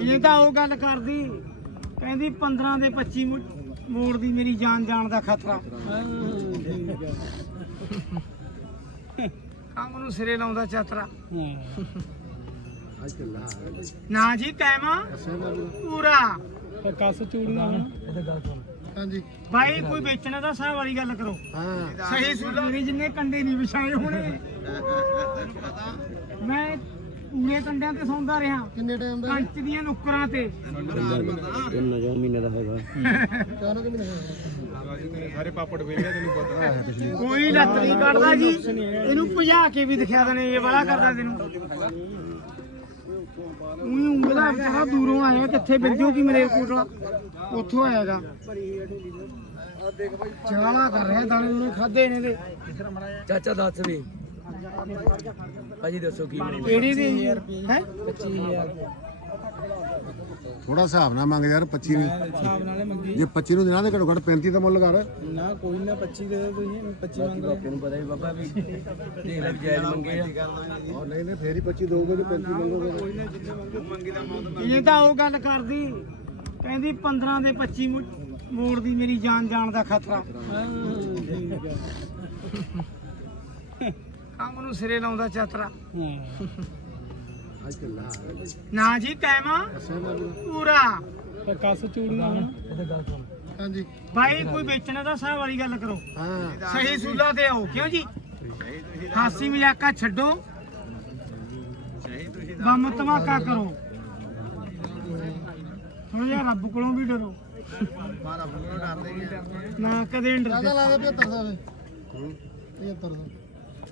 ਇਹ ਤਾਂ ਉਹ ਗੱਲ ਕਰਦੀ ਕਹਿੰਦੀ 15 ਦੇ 25 ਮੋੜ ਦੀ ਮੇਰੀ ਜਾਨ ਜਾਣ ਦਾ ਖਤਰਾ ਕੰਮ ਨੂੰ ਸਿਰੇ ਲਾਉਂਦਾ ਚਾਤਰਾ ਨਾ ਜੀ ਟਾਈਮ ਪੂਰਾ ਤੇ ਕੱਸ ਚੂੜਨਾ ਹਾਂ ਹਾਂਜੀ ਭਾਈ ਕੋਈ ਵੇਚਣ ਦਾ ਸਾਹ ਵਾਲੀ ਗੱਲ ਕਰੋ ਹਾਂ ਸਹੀ ਸੁਣ ਜਿੰਨੇ ਕੰਡੇ ਨਹੀਂ ਵਿਛਾਏ ਹੋਣੇ ਮੈਂ ਪੂਰੇ ਕੰਡਿਆਂ ਤੇ ਸੌਂਦਾ ਰਿਹਾ ਕਿੰਨੇ ਟਾਈਮ ਦਾ ਕੰਚ ਦੀਆਂ ਨੁੱਕਰਾਂ ਤੇ ਤਿੰਨ ਜੋ ਮਹੀਨੇ ਦਾ ਹੈਗਾ ਚਾਰੋਂ ਕਿੰਨੇ ਹੈਗਾ ਸਾਰੇ ਪਾਪੜ ਵੇਲੇ ਤੈਨੂੰ ਪਤਾ ਕੋਈ ਲੱਤ ਨਹੀਂ ਕੱਢਦਾ ਜੀ ਇਹਨੂੰ ਭਜਾ ਕੇ ਵੀ ਦਿਖਿਆ ਦਨੇ ਇਹ ਬੜਾ ਕਰਦਾ ਤੈਨੂੰ ਉਹੀ ਉਂਗਲਾ ਬਹੁਤ ਦੂਰੋਂ ਆਇਆ ਕਿੱਥੇ ਬਿਰਜੋ ਕੀ ਮਰੇ ਕੋਟਲਾ ਉੱਥੋਂ ਆਇਆਗਾ ਆ ਦੇਖ ਭਾਈ ਚਾਲਾ ਕਰ ਰਿਹਾ ਦਾਣੇ ਨੂੰ ਖਾਦੇ ਨੇ ਤੇ ਚਾਚਾ ਦੱਸ ਵੀ ਭਾਜੀ ਦੱਸੋ ਕੀ ਕਿਹੜੀ ਦੀ ਹੈ 25000 ਥੋੜਾ ਹਿਸਾਬ ਨਾਲ ਮੰਗ ਯਾਰ 25 ਹਿਸਾਬ ਨਾਲੇ ਮੰਗੀ ਜੇ 25 ਨੂੰ ਦਿਨਾਂ ਦੇ ਘੜੋ ਘੜ 35 ਦਾ ਮੁੱਲ ਕਰ ਨਾ ਕੋਈ ਨਾ 25 ਦੇ ਦੋ ਤੁਸੀਂ 25 ਮੰਗ ਰਹੇ ਨੇ ਫੇਰ ਹੀ 25 ਦੋਗੇ ਕਿ 35 ਮੰਗੋਗੇ ਕੋਈ ਨਾ ਜਿੰਨੇ ਮੰਗੇ ਮੰਗੀ ਦਾ ਮੌਤ ਇਹ ਤਾਂ ਉਹ ਗੱਲ ਕਰਦੀ ਕਹਿੰਦੀ 15 ਦੇ 25 ਮੋੜ ਦੀ ਮੇਰੀ ਜਾਨ ਜਾਣ ਦਾ ਖਤਰਾ ਠੀਕ ਹੈ ਕੰਮ ਨੂੰ ਸਿਰੇ ਲਾਉਂਦਾ ਚਾਤਰਾ ਨਾ ਜੀ ਕੈਮਾ ਪੂਰਾ ਕੱਸ ਚੂੜੀਆਂ ਹਾਂ ਹਾਂਜੀ ਭਾਈ ਕੋਈ ਵੇਚਣਾ ਦਾ ਸਾਹ ਵਾਲੀ ਗੱਲ ਕਰੋ ਸਹੀ ਸੂਲਾ ਤੇ ਆਓ ਕਿਉਂ ਜੀ ਹਾਸੀ ਮਜ਼ਾਕਾ ਛੱਡੋ ਬੰਮ ਤਮਾਕਾ ਕਰੋ ਥੋੜਾ ਜਿਹਾ ਰੱਬ ਕੋਲੋਂ ਵੀ ਡਰੋ ਮਾਰਾ ਬੰਦਾ ਡਰਦੇ ਨਹੀਂ ਨਾ ਕਦੇ ਡਰਦੇ ਕਾਹਦਾ ਲੱਗਦਾ 75 ਦਾ ਵੇ 75 ਦਾ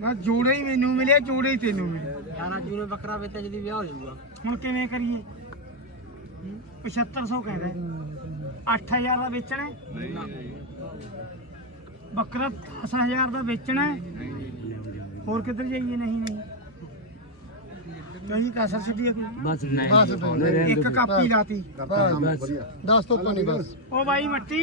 ਨਾ ਜੂੜੇ ਹੀ ਮੈਨੂੰ ਮਿਲਿਆ ਜੂੜੇ ਹੀ ਤੈਨੂੰ ਮਿਲਿਆ ਯਾਰਾ ਜੂੜੇ ਬੱਕਰਾ ਵੇਚ ਜਦੀ ਵਿਆਹ ਹੋ ਜਾਊਗਾ ਹੁਣ ਕਿਵੇਂ ਕਰੀਏ 7500 ਕਹਿੰਦਾ 8000 ਦਾ ਵੇਚਣਾ ਬੱਕਰਾ 10000 ਦਾ ਵੇਚਣਾ ਹੋਰ ਕਿੱਧਰ ਜਾਈਏ ਨਹੀਂ ਨਹੀਂ ਨਹੀਂ ਕਾਸਰ ਸਿੱਧੀ ਬਸ ਨਹੀਂ ਇੱਕ ਕਾਪੀ ਲਾਤੀ ਬਸ ਦੱਸ ਤੋਂ ਪਾਣੀ ਬਸ ਉਹ ਬਾਈ ਮੱਟੀ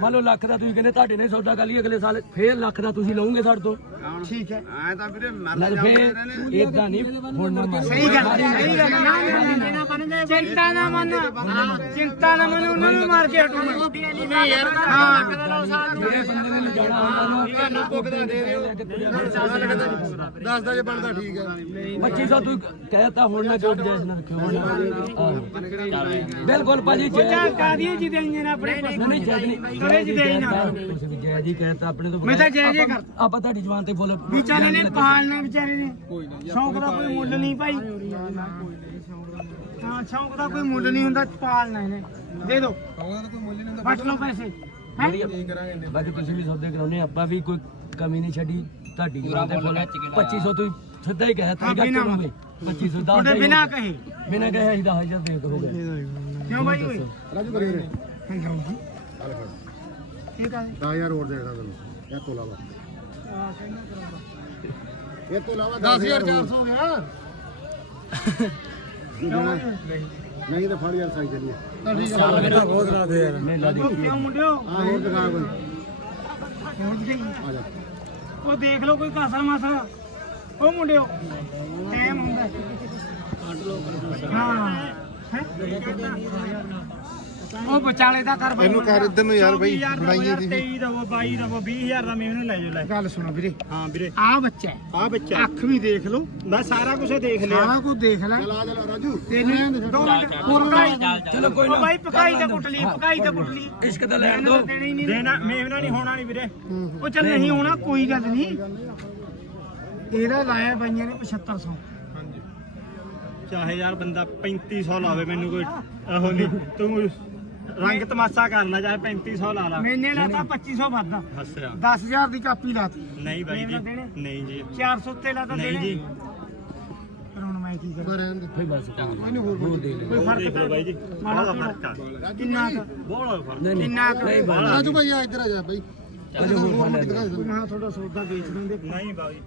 ਮੰਨ ਲਓ ਲੱਖ ਦਾ ਤੁਸੀਂ ਕਹਿੰਦੇ ਤੁਹਾਡੇ ਨਾਲ ਸੌਦਾ ਕਰ ਲਈ ਅਗਲੇ ਸਾਲ ਫੇਰ ਲੱਖ ਦਾ ਤੁਸੀਂ ਲਓਗੇ ਸਾਡੇ ਤੋਂ ਠੀਕ ਹੈ ਐ ਤਾਂ ਵੀਰੇ ਮਰ ਜਾਵੇ ਇਦਾਂ ਨਹੀਂ ਹੁਣ ਨਾ ਮੰਨ ਸਹੀ ਗੱਲ ਸਹੀ ਗੱਲ ਨਾ ਮੰਨ ਚਿੰਤਾ ਨਾ ਮੰਨ ਚਿੰਤਾ ਨਾ ਮੰਨ ਉਹਨਾਂ ਨੂੰ ਮਾਰ ਕੇ ਹਟੂ ਮੈਂ ਨਹੀਂ ਯਾਰ ਹਾਂ ਨੂੰ ਦੇ ਦਿਓ ਦੱਸਦਾ ਜੇ ਬਣਦਾ ਠੀਕ ਹੈ 2500 ਤੂੰ ਕਹਿਤਾ ਹੁਣ ਨਾ ਦੇ ਇਸ ਨਾ ਰੱਖਿਓ ਨਾ ਬਿਲਕੁਲ ਭਾਜੀ ਚਾਹ ਕਾਦੀਆਂ ਜੀ ਦੇਈਆਂ ਨੇ ਆਪਣੇ ਨਹੀਂ ਨਹੀਂ ਜੈ ਜੀ ਦੇਈਆਂ ਜੈ ਜੀ ਕਹਿਤਾ ਆਪਣੇ ਤੋਂ ਮੈਂ ਤਾਂ ਜੈ ਜੀ ਕਰ ਆਪਾਂ ਤੁਹਾਡੀ ਜਵਾਨ ਤੇ ਫੁੱਲ ਵਿਚਾਰੇ ਨੇ ਪਾਲਣਾ ਵਿਚਾਰੇ ਨੇ ਸ਼ੌਂਕ ਦਾ ਕੋਈ ਮੁੱਲ ਨਹੀਂ ਭਾਈ ਹਾਂ ਸ਼ੌਂਕ ਦਾ ਕੋਈ ਮੁੱਲ ਨਹੀਂ ਹੁੰਦਾ ਪਾਲਣਾ ਇਹਨੇ ਦੇ ਦੋ ਕਹੋਗਾ ਕੋਈ ਮੁੱਲ ਨਹੀਂ ਦਿੰਦਾ ਵਟ ਲਓ ਪੈਸੇ ਹੈ ਬਾਕੀ ਤੁਸੀਂ ਵੀ ਸੌਦੇ ਕਰਾਉਨੇ ਆਪਾਂ ਵੀ ਕੋਈ ਕਮੀ ਨਹੀਂ ਛੱਡੀ ਤੁਹਾਡੀ ਗੱਲ ਦੇ ਬੋਲੇ 2500 ਤੁਸੀਂ ਸਿੱਧਾ ਹੀ ਕਹਿ ਤਾ 2500 ਦਾ ਬਿਨਾ ਕਹੇ ਬਿਨਾ ਕਹੇ ਅਸੀਂ 10000 ਦੇ ਦੋਗੇ ਕਿਉਂ ਭਾਈ ਇਹ ਤੋਂ ਇਲਾਵਾ 10400 ਹੋ ਗਿਆ ਨਹੀਂ ਨਹੀਂ ਤਾਂ ਫੜ ਜਾ ਸਕਦੇ ਨਹੀਂ ਤਾਂ ਠੀਕ ਆ ਕਿੱਥਾ ਬਹੁਤ ਰਾਤ ਹੈ ਯਾਰ ਮੇਲਾ ਮੁੰਡਿਓ ਆਹ ਹੋਰ ਉਹ ਦੇਖ ਲਓ ਕੋਈ ਕਾਸਾ ਮਾਸਾ ਉਹ ਮੁੰਡਿਓ ਟਾਈਮ ਹੁੰਦਾ ਹਾਂ ਹੈ ਉਹ ਵਿਚਾਲੇ ਦਾ ਕਰ ਬਈ ਇਹਨੂੰ ਕਰ ਇਦਾਂ ਨੂੰ ਯਾਰ ਬਈ ਬਣਾਈਏ ਦੀ 23 ਦਾ ਵੋ 22 ਦਾ ਵੋ 20000 ਦਾ ਮੈਨੂੰ ਲੈ ਜੋ ਲੈ ਗੱਲ ਸੁਣੋ ਵੀਰੇ ਹਾਂ ਵੀਰੇ ਆ ਬੱਚਾ ਆ ਬੱਚਾ ਅੱਖ ਵੀ ਦੇਖ ਲਓ ਮੈਂ ਸਾਰਾ ਕੁਝ ਦੇਖ ਲਿਆ ਦੇਖ ਲੈ ਰਾਜੂ ਤੈਨੂੰ ਦੋ ਚੱਲ ਨਹੀਂ ਹੋਣਾ ਕੋਈ ਗੱਲ ਨਹੀਂ ਇਹਦਾ ਲਾਇਆ ਬਾਈਆਂ ਨੇ 7500 ਹਾਂਜੀ ਚਾਹੇ ਯਾਰ ਬੰਦਾ 3500 ਲਾਵੇ ਮੈਨੂੰ ਕੋਈ ਆਹੋ ਨਹੀਂ ਤੂੰ ਰੰਗ ਤਮਾਸ਼ਾ ਕਰ ਲੈ ਜਾਏ 3500 ਲਾ ਲਾ ਮੈਨੇ ਲਾਤਾ 2500 ਵੱਧਾ ਹੱਸਿਆ 10000 ਦੀ ਕਾਪੀ ਲਾਤੀ ਨਹੀਂ ਬਾਈ ਜੀ ਨਹੀਂ ਜੀ 400 ਤੇ ਲਾਤਾ ਨਹੀਂ ਜੀ ਕਰਾਂ ਦੇ ਫੇਰ ਬਸ ਕਰਾਂ ਮੈਨੂੰ ਹੋਰ ਕੋਈ ਦੇ ਕੋਈ ਫਰਕ ਪੈ ਰਿਹਾ ਬਾਈ ਜੀ ਮਾੜਾ ਥੋੜਾ ਸੌਦਾ ਵੇਚ ਦਿੰਦੇ ਨਹੀਂ ਬਾਈ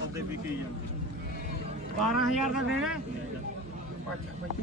ਉਹਦੇ ਵੀ ਕੀ ਜਾਂਦੇ 12000 ਦਾ ਦੇਣਾ ਅੱਛਾ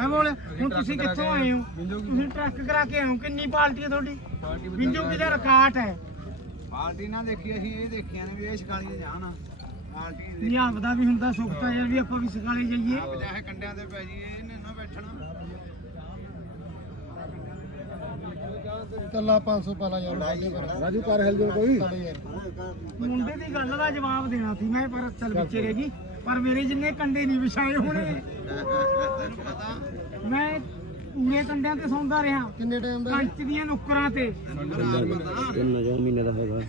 ਮੈਂ ਬੋਲਿਆ ਹੁਣ ਤੁਸੀਂ ਕਿੱਥੋਂ ਆਏ ਹੋ ਤੁਸੀਂ ਟਰੱਕ ਕਰਾ ਕੇ ਆਏ ਕਿੰਨੀ ਪਾਰਟੀ ਹੈ ਤੁਹਾਡੀ ਬਿੰਜੂ ਕੀ ਹੈ ਪਾਰਟੀ ਨਾ ਦੇਖੀ ਅਸੀਂ ਇਹ ਦੇਖਿਆ ਨੇ ਵੀ ਇਹ ਸ਼ਕਾਲੀ ਦੇ ਪਾਰਟੀ ਨਹੀਂ ਆਪਦਾ ਵੀ ਹੁੰਦਾ ਸੁਖਤਾ ਯਾਰ ਵੀ ਆਪਾਂ ਵੀ ਸ਼ਕਾਲੀ ਜਾਈਏ ਜਿਹੇ ਕੰਡਿਆਂ ਤੇ ਪੈ ਜੀਏ ਇਹਨੇ ਨਾ ਬੈਠਣਾ ਰਾਜੂ ਕਰ ਹਲਜੋ ਕੋਈ ਮੁੰਡੇ ਦੀ ਗੱਲ ਦਾ ਜਵਾਬ ਦੇਣਾ ਸੀ ਮੈਂ ਪਰ ਚੱਲ ਵਿਚੇ ਰਹੀ ਪਰ ਮੇਰੇ ਜਿੰਨੇ ਕੰਡੇ ਨਹੀਂ ਵਿਛਾਏ ਹੋਣੇ ਮੈਂ ਨੀਏ ਕੰਡਿਆਂ ਤੇ ਸੌਂਦਾ ਰਿਹਾ ਕਿੰਨੇ ਟਾਈਮ ਦਾ ਕੰਚ ਦੀਆਂ ਨੁਕਰਾਂ ਤੇ ਤਿੰਨ ਹਜ਼ਾਰ ਮਹੀਨੇ ਦਾ ਹੈਗਾ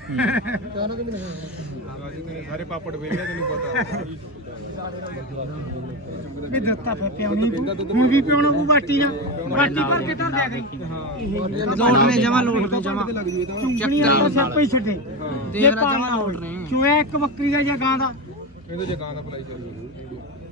ਚਾਰ ਦਿਨ ਹੈ ਸਾਰੇ ਪਾਪੜ ਵੇਲੇ ਤੈਨੂੰ ਪਤਾ ਇਹ ਦਿੱਤਾ ਫੇਪਿਆਉਣੀ ਹੁਣ ਵੀ ਪਿਉਣਾ ਉਹ ਬਾਟੀ ਬਾਟੀਆਂ ਬਾਟੀ ਭਰ ਕੇ ਧਰ ਦੇ ਗਈ ਲੋਟ ਨੇ ਜਮਾ ਲੋਟ ਤੇ ਜਮਾ ਚੁੰਗਣੀਆਂ ਤਾਂ ਸਭ ਪਈ ਛੱਡੇ ਰਾਜਾ ਜਮਾ ਲੋਟ ਰਹੇ ਚੂਹਾ ਇੱਕ ਬੱਕਰੀ ਦਾ ਜਾਂ ਗਾਂ ਦਾ ਕਹਿੰਦੇ ਜੇ ਗਾਂ ਦਾ ਪਲਾਈ ਚੱਲ ਜੂ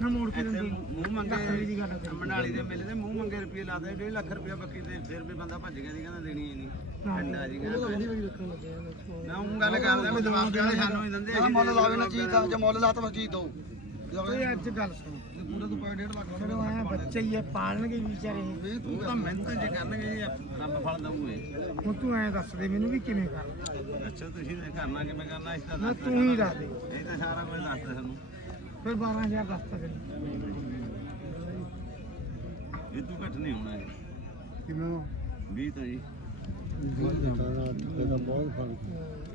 ਇੱਥੇ ਮੋੜ ਕੇ ਦਿੰਦੇ ਮੂੰਹ ਮੰਗੇ ਜੀ ਗੱਲ ਮੰਡਾਲੀ ਦੇ ਮੇਲੇ ਮਿਲਦੇ ਮੂੰਹ ਮੰਗੇ ਰੁਪਏ ਲਾਦੇ ਡੇਢ ਲੱਖ ਰੁਪਏ ਬੱਕੀ ਤੇ ਫਿਰ ਵੀ ਬੰਦਾ ਭੱਜ ਗਿਆ ਦੀ ਕਹਿੰਦਾ ਦੇਣੀ ਨਹੀਂ ਐਨਾ ਜੀ ਗੱਲ ਮੈਂ ਗੱਲ ਕਰਦਾ ਮੈਂ ਦਿਮਾਗ ਵਾਲੇ ਸਾਨੂੰ ਹੀ ਦਿੰਦੇ ਆ ਮੁੱਲ ਲਾਵੇ ਨਾ ਚੀਜ਼ ਦਾ ਜੇ ਮੁੱਲ ਲਾਤ ਮਸਜੀਦ ਤੋਂ ਤੇ ਅੱਜ ਗੱਲ ਸੁਣ ਪੂਰੇ ਤੋਂ ਪਾਏ 1.5 ਲੱਖ ਛੜੋ ਆਇਆ ਬੱਚੇ ਹੀ ਆ ਵਿਚਾਰੇ ਤੂੰ ਤਾਂ ਮਿਹਨਤ ਜ ਕਰਨਗੇ ਰੱਬ ਫਲ ਦਊਗੇ ਹੁਣ ਤੂੰ ਐ ਦੱਸ ਮੈਨੂੰ ਵੀ ਕਿਵੇਂ ਕਰਨਾ ਅੱਛਾ ਤੁਸੀਂ ਕਰਨਾ ਕਿਵੇਂ ਕਰਨਾ ਇਸ ਤਰ੍ਹਾਂ ਤੂੰ ਹੀ ਦੱਸ ਦੇ ਇਹ ਤਾਂ ਸਾਰਾ ਕੁਝ ਦੱਸ ਸਾਨੂੰ ਫਿਰ 12000 ਦੱਸ ਇਹ ਇਤੋਂ ਘੱਟ ਨਹੀਂ ਹੋਣਾ ਕਿੰਨਾ 20 ਤਾਂ ਜੀ ਇਹਦਾ ਬਹੁਤ ਫਰਕ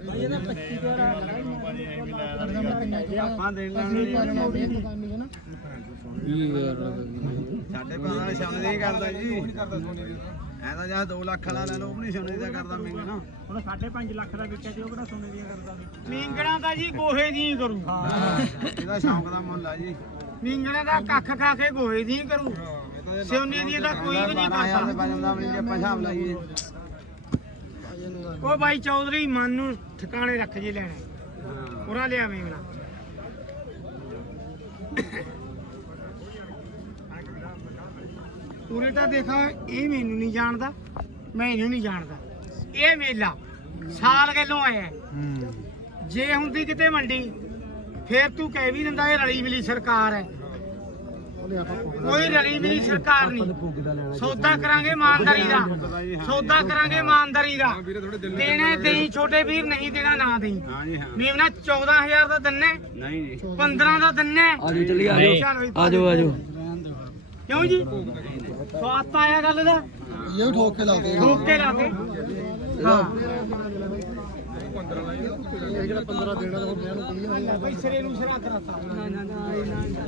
ਹੈ ਇਹਦਾ 25000 ਦਾ ਮੋਬਾਈਲ ਆਇਆ ਮਿਲਿਆ ਆਪਾਂ ਦੇਣ ਲੱਗੇ ਸਾਡੇ ਪਾਣਾ ਸ਼ਾਮ ਨਹੀਂ ਕਰਦਾ ਜੀ ਐਂ ਤਾਂ ਜਾਂ 2 ਲੱਖ ਵਾਲਾ ਲੈ ਲਓ ਉਹਨੇ ਸੋਨੇ ਦੀਆਂ ਕਰਦਾ ਮੀਂਗਣਾ ਹੁਣ 5.5 ਲੱਖ ਦਾ ਵਿਕਿਆ ਜੀ ਉਹ ਕਿਹੜਾ ਸੋਨੇ ਦੀਆਂ ਕਰਦਾ ਮੀਂਗਣਾ ਦਾ ਜੀ ਗੋਹੇ ਦੀ ਕਰੂ ਹਾਂ ਇਹਦਾ ਸ਼ੌਂਕ ਦਾ ਮੁੱਲ ਆ ਜੀ ਮੀਂਗਣਾ ਦਾ ਕੱਖ ਖਾ ਕੇ ਗੋਹੇ ਦੀ ਕਰੂ ਸੋਨੇ ਦੀ ਤਾਂ ਕੋਈ ਵੀ ਨਹੀਂ ਕਰਦਾ ਆਪਣੇ ਪੰਜਾਬ ਦੇ ਪਛਾਬ ਲਾਈਏ ਕੋ ਭਾਈ ਚੌਧਰੀ ਮਨ ਨੂੰ ਠਿਕਾਣੇ ਰੱਖ ਜੇ ਲੈਣਾ ਹਾਂ ਉਹਨਾਂ ਲਿਆ ਮੀਂਗਣਾ ਉਲਟਾ ਦੇਖਾ ਇਹ ਮੈਨੂੰ ਨਹੀਂ ਜਾਣਦਾ ਮੈਂ ਇਹਨੂੰ ਨਹੀਂ ਜਾਣਦਾ ਇਹ ਮੇਲਾ ਸਾਲ ਗੱਲੋਂ ਆਇਆ ਜੇ ਹੁੰਦੀ ਕਿਤੇ ਮੰਡੀ ਫੇਰ ਤੂੰ ਕਹਿ ਵੀ ਦਿੰਦਾ ਇਹ ਰਲੀ ਮਿਲੀ ਸਰਕਾਰ ਹੈ ਕੋਈ ਰਲੀ ਮਿਲੀ ਸਰਕਾਰ ਨਹੀਂ ਸੌਦਾ ਕਰਾਂਗੇ ਇਮਾਨਦਾਰੀ ਦਾ ਸੌਦਾ ਕਰਾਂਗੇ ਇਮਾਨਦਾਰੀ ਦਾ ਦੇਣਾ ਦੇਈ ਛੋਟੇ ਵੀਰ ਨਹੀਂ ਦੇਣਾ ਨਾ ਦੇਈ ਨਹੀਂ ਹਾਂ 14000 ਦਾ ਦਿੰਨੇ ਨਹੀਂ ਨਹੀਂ 15 ਦਾ ਦਿੰਨੇ ਆਜੋ ਚਲੀ ਆਜੋ ਆਜੋ ਆਜੋ ਕਿਉਂ ਜੀ ਸਵਾਦ ਆਇਆ ਗੱਲ ਦਾ ਇਹ ਵੀ ਠੋਕ ਕੇ ਲਾਉਂਦੇ ਠੋਕ ਕੇ ਲਾਉਂਦੇ ਹਾਂ 15 ਲਾਈ ਇਹ ਜਿਹੜਾ 15 ਦੇਣਾ ਤਾਂ ਹੋਰ ਮੈਨੂੰ ਕੀ ਹੋਇਆ ਬਈ ਸਰੇ ਨੂੰ ਸਰਾ ਦਰਾਤਾ ਨਾ ਨਾ ਨਾ